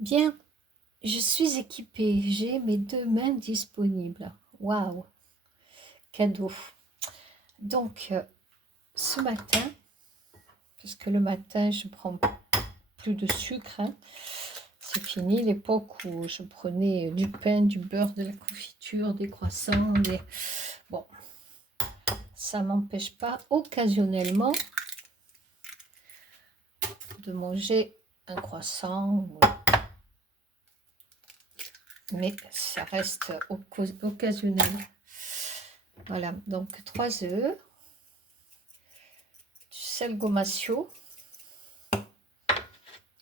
Bien, je suis équipée, j'ai mes 2 mains disponibles. Waouh! Cadeau. Donc, ce matin, parce que le matin, je prends plus de sucre, hein, c'est fini l'époque où je prenais du pain, du beurre, de la confiture, des croissants, bon, ça m'empêche pas occasionnellement de manger un croissant, mais ça reste occasionnel. Voilà, donc 3 œufs, du sel gomasio.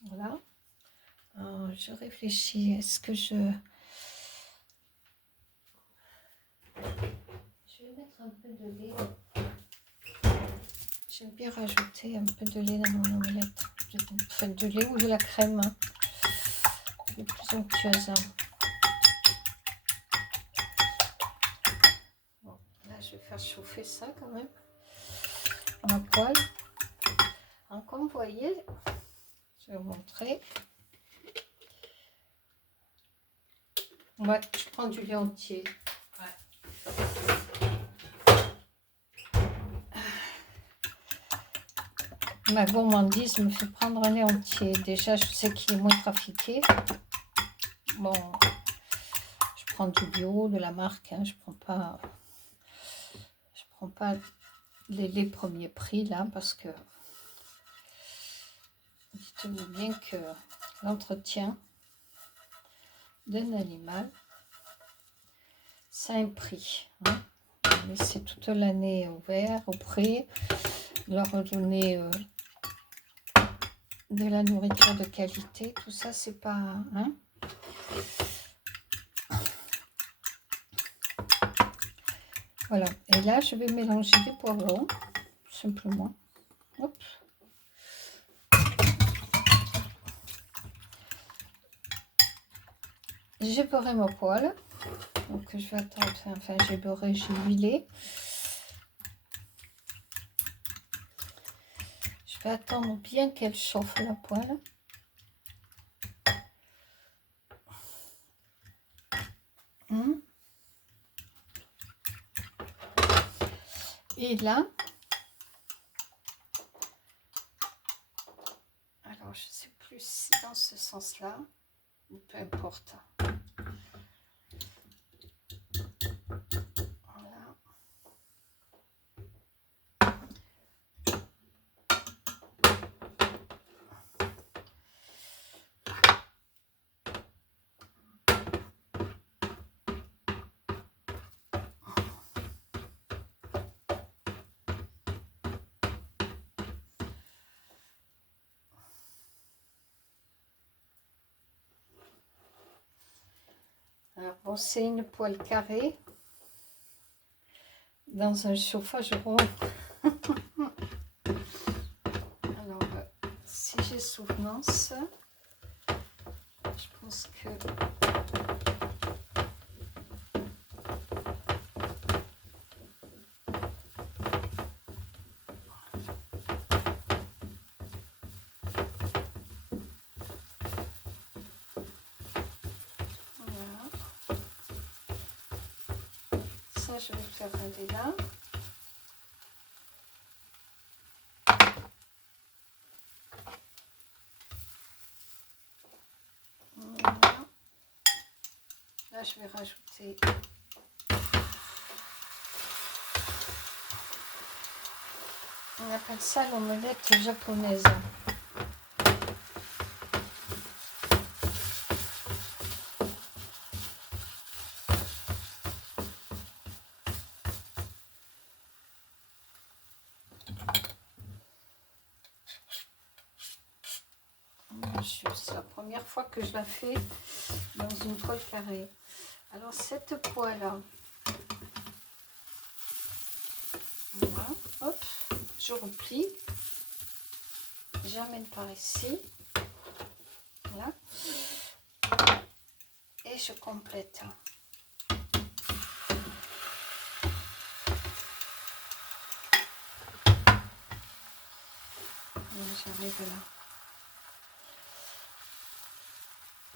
Voilà. Je réfléchis, est-ce que je vais mettre un peu de lait. J'aime bien rajouter un peu de lait dans mon omelette. Enfin, de lait ou de la crème. Elle est plus onctueuse. Bon, là, je vais faire chauffer ça quand même. Ma poêle. Alors, comme vous voyez, je vais vous montrer. Ouais, je prends du lait entier. Ma gourmandise me fait prendre un lait entier. Déjà, je sais qu'il est moins trafiqué. Bon, je prends du bio, de la marque. Hein, je prends pas les premiers prix là, parce que dites-vous bien que l'entretien d'un animal, ça a un prix. Hein. Laisser toute l'année au vert, au pré, leur donner de la nourriture de qualité, tout ça, c'est pas... Hein. Voilà, et là, je vais mélanger des poivrons, tout simplement. Hop. J'ai beurré ma poêle, donc je vais attendre, enfin j'ai beurré, j'ai huilé. Je vais attendre bien qu'elle chauffe la poêle. Et là, alors je ne sais plus si dans ce sens-là, ou peu importe. Voilà. Alors bon, c'est une poêle carrée dans un chauffage rond. Alors, si j'ai souvenance, je pense que voilà. Ça, je vais le faire aller là. Voilà. Là, je vais rajouter on appelle ça l'omelette japonaise. C'est la première fois que je la fais dans une poêle carrée. Alors cette poêle, voilà, hop, je replie, j'amène par ici, voilà, et je complète. J'arrive là.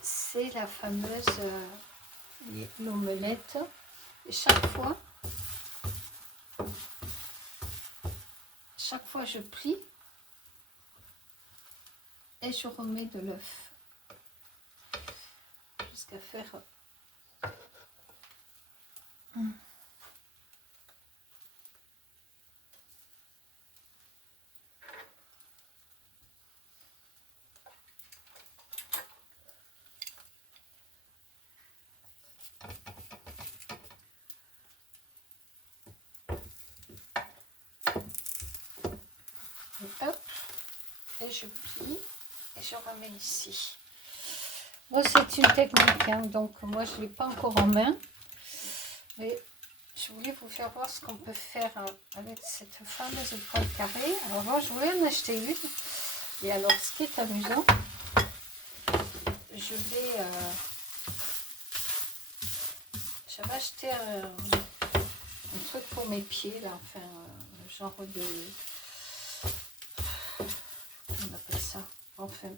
c'est la fameuse l'omelette. Et chaque fois je plie et je remets de l'œuf jusqu'à faire et hop, et je plie et je remets ici. Moi, c'est une technique, hein, donc moi je ne l'ai pas encore en main, mais je voulais vous faire voir ce qu'on peut faire avec cette fameuse poêle carrée. Alors moi, je voulais en acheter une, et alors ce qui est amusant, j'avais acheté un truc pour mes pieds, là, enfin, genre de, on appelle ça, enfin,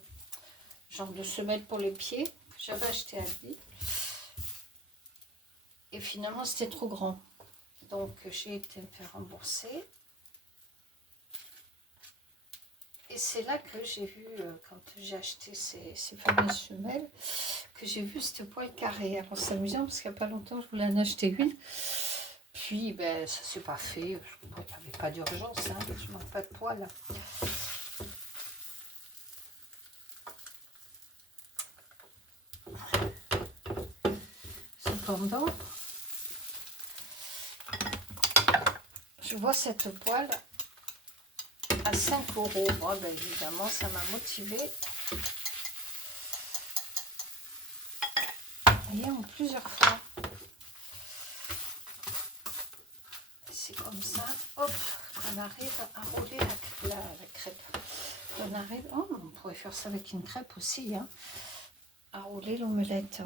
genre de semelle pour les pieds, que j'avais acheté à Aldi. Et finalement, c'était trop grand. Donc, j'ai été me faire rembourser. Et c'est là que j'ai vu, quand j'ai acheté ces fameuses semelles, que j'ai vu cette poêle carrée. Alors, c'est amusant parce qu'il n'y a pas longtemps, je voulais en acheter une. Puis, ben, ça ne s'est pas fait. Il n'y avait pas d'urgence. Hein, je n'ai pas de poêle. Cependant, je vois cette poêle à 5 €. Bon, ben, évidemment, ça m'a motivée. Et en plusieurs fois. C'est comme ça. Hop, on arrive à rouler la crêpe. On arrive. Oh, on pourrait faire ça avec une crêpe aussi, hein, à rouler l'omelette.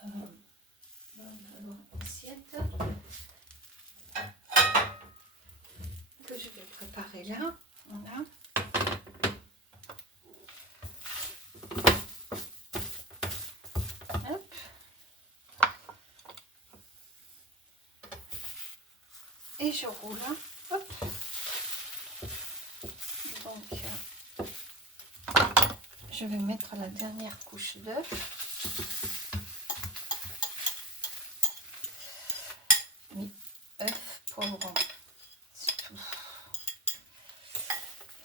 Alors, assiette que je vais préparer là. Voilà. Hop. Et je roule. Hop. Donc, je vais mettre la dernière couche d'œuf. Oui, œuf, poivron. C'est tout.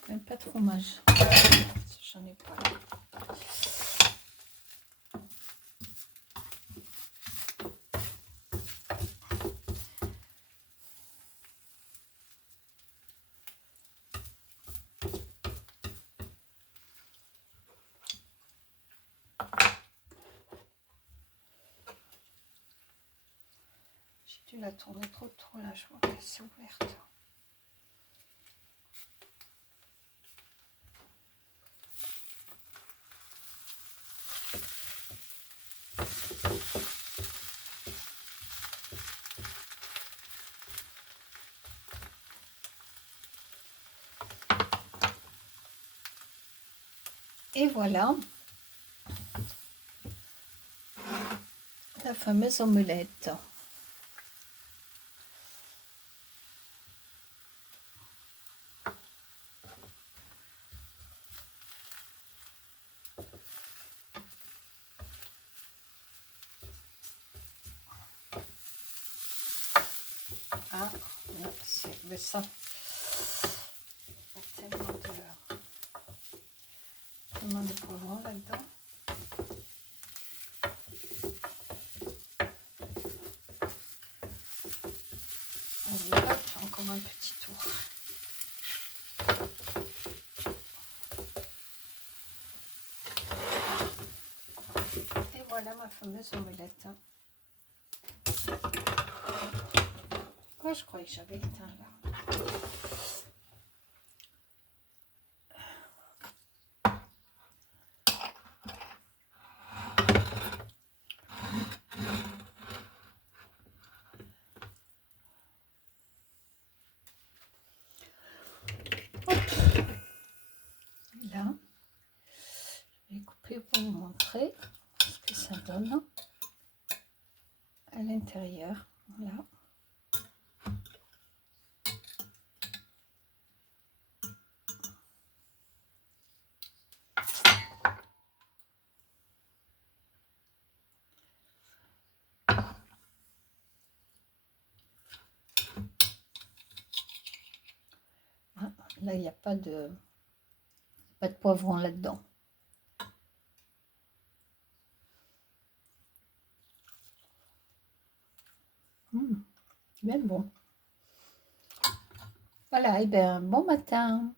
Même pas de fromage. J'en ai pas là. J'ai dû la tourner trop tôt là, je vois qu'elle s'est ouverte. Et voilà la fameuse omelette. Ah, c'est ça. Tellement de poivrons là-dedans. Allez, hop, encore un petit tour. Et voilà ma fameuse omelette. Oh, je croyais que j'avais éteint là. Hop. Là, je vais couper. puis pour vous montrer ce que ça donne à l'intérieur. Voilà. Ah, là, il n'y a pas de poivron là-dedans. Bien bon. Voilà, et bien bon matin.